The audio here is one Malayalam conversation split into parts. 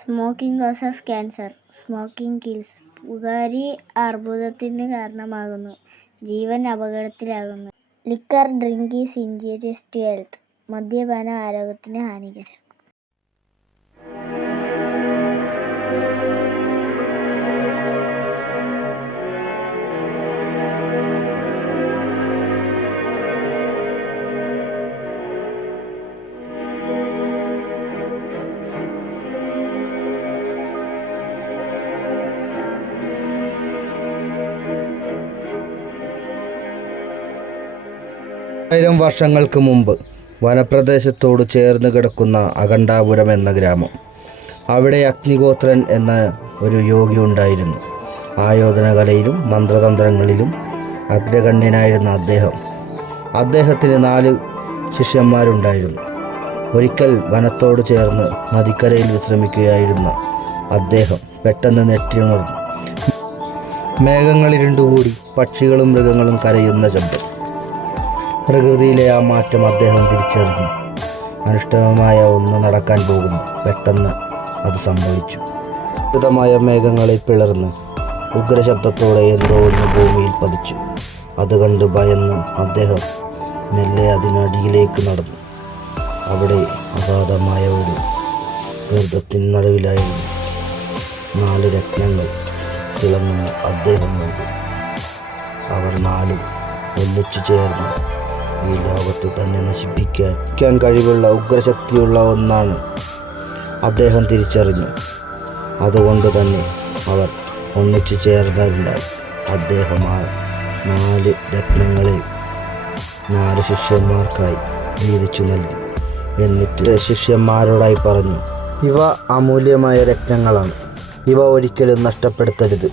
Smoking causes cancer. Smoking kills. പുകവലി അർബുദത്തിന് കാരണമാകുന്നു. ജീവൻ അപകടത്തിലാകുന്നു. Liquor drink is injurious to health. മദ്യപാനം ആരോഗ്യത്തിന് ഹാനികരം. ആയിരം വർഷങ്ങൾക്ക് മുമ്പ് വനപ്രദേശത്തോട് ചേർന്ന് കിടക്കുന്ന അഖണ്ഡാപുരം എന്ന ഗ്രാമം. അവിടെ അഗ്നിഹോത്രൻ എന്ന ഒരു യോഗി ഉണ്ടായിരുന്നു. ആയോധനകലയിലും മന്ത്രതന്ത്രങ്ങളിലും അഗ്രഗണ്യനായിരുന്ന അദ്ദേഹത്തിന് 4 ശിഷ്യന്മാരുണ്ടായിരുന്നു. ഒരിക്കൽ വനത്തോട് ചേർന്ന് നദിക്കരയിൽ വിശ്രമിക്കുകയായിരുന്ന അദ്ദേഹം പെട്ടെന്ന് ഞെട്ടിയുണർന്നു. മേഘങ്ങളിരുണ്ടുകൂടി പക്ഷികളും മൃഗങ്ങളും കരയുന്ന ശബ്ദം. പ്രകൃതിയിലെ ആ മാറ്റം അദ്ദേഹം തിരിച്ചറിഞ്ഞു. അനിഷ്ടമായ ഒന്ന് നടക്കാൻ പോകുന്നു. പെട്ടെന്ന് അത് സംഭവിച്ചു. വികൃതമായ മേഘങ്ങളെ പിളർന്ന് ഉഗ്രശബ്ദത്തോടെ എന്തോ ഒന്ന് ഭൂമിയിൽ പതിച്ചു. അത് കണ്ട് ഭയന്ന് അദ്ദേഹം മെല്ലെ അതിനടിയിലേക്ക് നടന്നു. അവിടെ അഗാധമായ ഒരു ഗർത്തത്തിന് നടുവിലായിരുന്നു 4 രത്നങ്ങൾ തിളങ്ങുന്ന അദ്ദേഹം കണ്ടു. അവർ 4 ഒന്നിച്ചു ചേർന്ന് ഈ ലോകത്ത് തന്നെ നശിപ്പിക്കാൻ കഴിവുള്ള ഉഗ്രശക്തിയുള്ള ഒന്നാണ് അദ്ദേഹം തിരിച്ചറിഞ്ഞു. അതുകൊണ്ട് തന്നെ അവർ ഒന്നിച്ചു ചേർന്നതിനാൽ അദ്ദേഹം ആ 4 രത്നങ്ങളെ 4 ശിഷ്യന്മാർക്കായി വീതിച്ചു നൽകി. എന്നിട്ട് ശിഷ്യന്മാരോടായി പറഞ്ഞു, ഇവ അമൂല്യമായ രത്നങ്ങളാണ്. ഇവ ഒരിക്കലും നഷ്ടപ്പെടുത്തരുത്.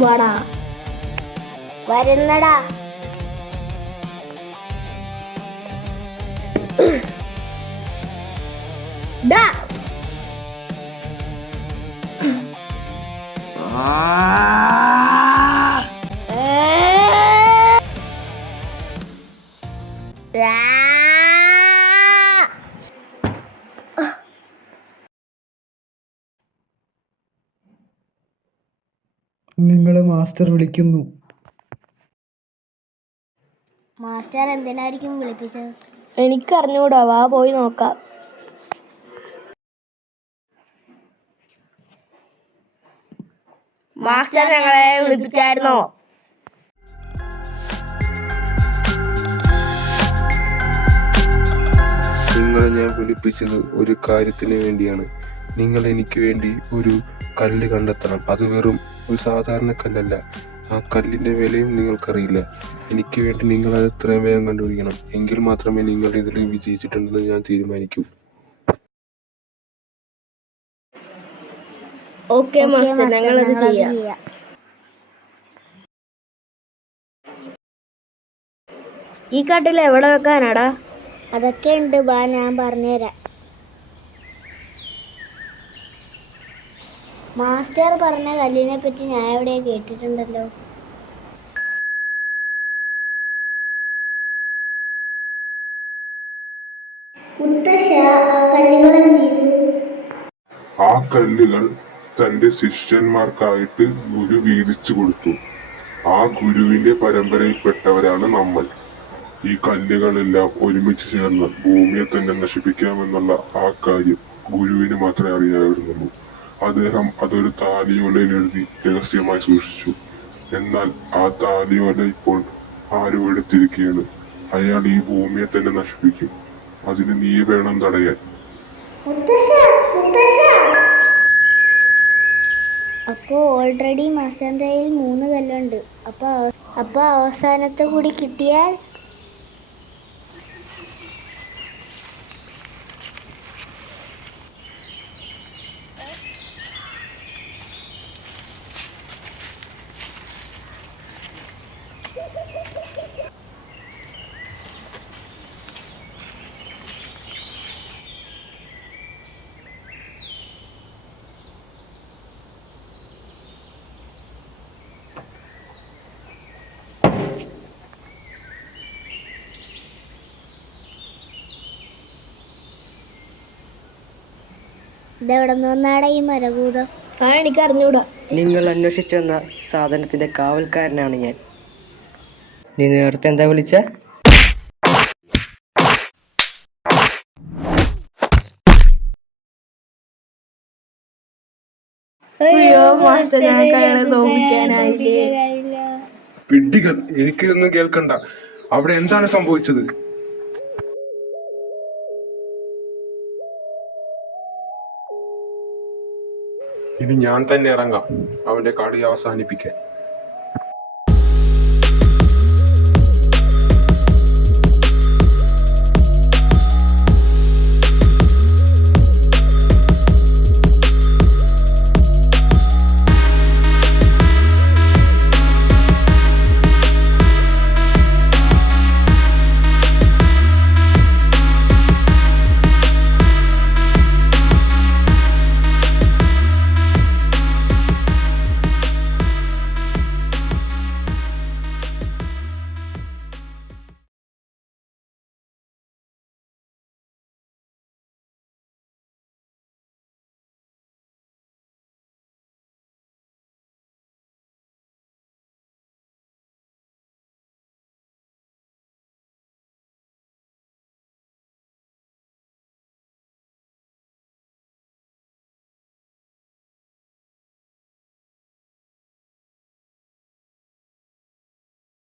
വാടാ, വരുന്നടാ. നിങ്ങളെ മാസ്റ്റർ വിളിക്കുന്നു. മാസ്റ്റർ എന്തിനായിരിക്കും വിളിപ്പിച്ചത്? എനിക്കറിഞ്ഞൂടാ, വാ പോയി നോക്കാം. മാസ്റ്റർ ഞങ്ങളെ വിളിപ്പിച്ചായിരുന്നോ? നിങ്ങളെ ഞാൻ വിളിപ്പിച്ചത് ഒരു കാര്യത്തിന് വേണ്ടിയാണ്. നിങ്ങൾ എനിക്ക് വേണ്ടി ഒരു കല്ല് കണ്ടെത്തണം. അത് വെറും ഒരു സാധാരണ കല്ലല്ല. ആ കല്ലിന്റെ വിലയും നിങ്ങൾക്കറിയില്ല. എനിക്ക് വേണ്ടി നിങ്ങൾ അത് എത്രയും വേഗം കണ്ടുപിടിക്കണം. എങ്കിൽ മാത്രമേ നിങ്ങൾ ഇതിൽ വിജയിച്ചിട്ടുണ്ടെന്ന് ഞാൻ തീരുമാനിക്കൂ. ഓക്കേ മാസ്റ്റർ, ഞങ്ങളത് ചെയ്യാം. ഈ കാട്ടിൽ എവിടെ വെക്കാനാടാ? അതൊക്കെ ഉണ്ട്, ബാ ഞാൻ പറഞ്ഞുതരാം. മാസ്റ്റർ പറഞ്ഞ കല്ലിനെ പറ്റി ഞാൻ എവിടെ കേട്ടിട്ടുണ്ടല്ലോ. മുത്തശ്ശ, ആ കല്ലുകൾ എന്ത് ചെയ്തു? ആ കല്ലുകൾ തന്റെ ശിഷ്യന്മാർക്കായിട്ട് ഗുരു വീതിച്ചു കൊടുത്തു. ആ ഗുരുവിന്റെ പരമ്പരയിൽപ്പെട്ടവരാണ് നമ്മൾ. ഈ കല്ലുകളെല്ലാം ഒരുമിച്ച് ചേർന്ന് ഭൂമിയെ തന്നെ നശിപ്പിക്കാമെന്നുള്ള ആ കാര്യം ഗുരുവിന് മാത്രമേ അറിയാമായിരുന്നുള്ളൂ. അദ്ദേഹം അതൊരു താലിയോലയിൽ എഴുതി രഹസ്യമായി സൂക്ഷിച്ചു. എന്നാൽ ആ താലിയോല ഇപ്പോൾ ആരോ എടുത്തിരിക്കുകയാണ്. അയാൾ ഈ ഭൂമിയെ തന്നെ നശിപ്പിക്കും. അതിന് നീ വേണം തടയാൻ. അപ്പോ ഓൾറെഡി മാസ്റ്ററിന്റെ കയ്യിൽ 3 കല്ലുണ്ട്. അപ്പൊ അവസാനത്തെ കൂടി കിട്ടിയാൽ ഇതെവിടെ നിന്ന് വന്നാടെ ഈ മരഭൂതം? എനിക്ക് അറിഞ്ഞൂടാ. നിങ്ങൾ അന്വേഷിച്ചെന്ന സാധനത്തിന്റെ കാവൽക്കാരനാണ് ഞാൻ. നീ നേരത്തെ എന്താ വിളിച്ച? അയ്യോ മാസ്റ്റർ, ഞങ്ങൾക്ക് അയാളെ തോൽപ്പിക്കാനായില്ലേ? വിഡ്ഢികൾ, എനിക്കിതൊന്നും കേൾക്കണ്ട. അവിടെ എന്താണ് സംഭവിച്ചത്? ഇനി ഞാൻ തന്നെ ഇറങ്ങാം അവന്റെ കളി അവസാനിപ്പിക്കാൻ.